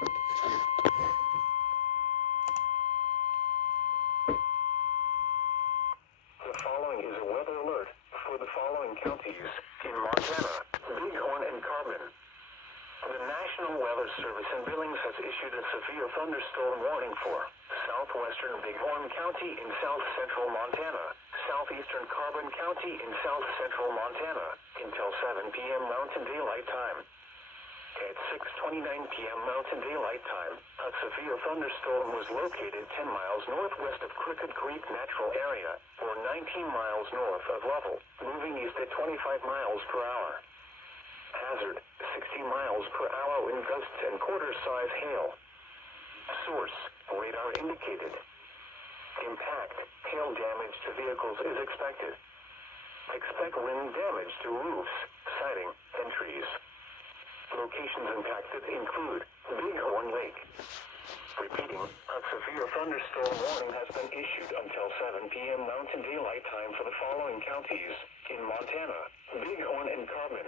The following is a weather alert for the following counties in Montana, Bighorn, and Carbon. The National Weather Service in Billings has issued a severe thunderstorm warning for southwestern Bighorn County in south-central Montana, southeastern Carbon County in south-central Montana, until 7 p.m. Mountain Daylight Time. At 6:29 p.m. Mountain Daylight Time, a severe thunderstorm was located 10 miles northwest of Crooked Creek Natural Area, or 19 miles north of Lovell, moving east at 25 miles per hour. Hazard, 60 miles per hour in gusts and quarter-size hail. Source, radar indicated. Impact, hail damage to vehicles is expected. Expect wind damage to roofs, siding, and trees. Locations impacted include Bighorn Lake. Repeating, a severe thunderstorm warning has been issued until 7 p.m. Mountain Daylight Time for the following counties in Montana, Bighorn and Carbon.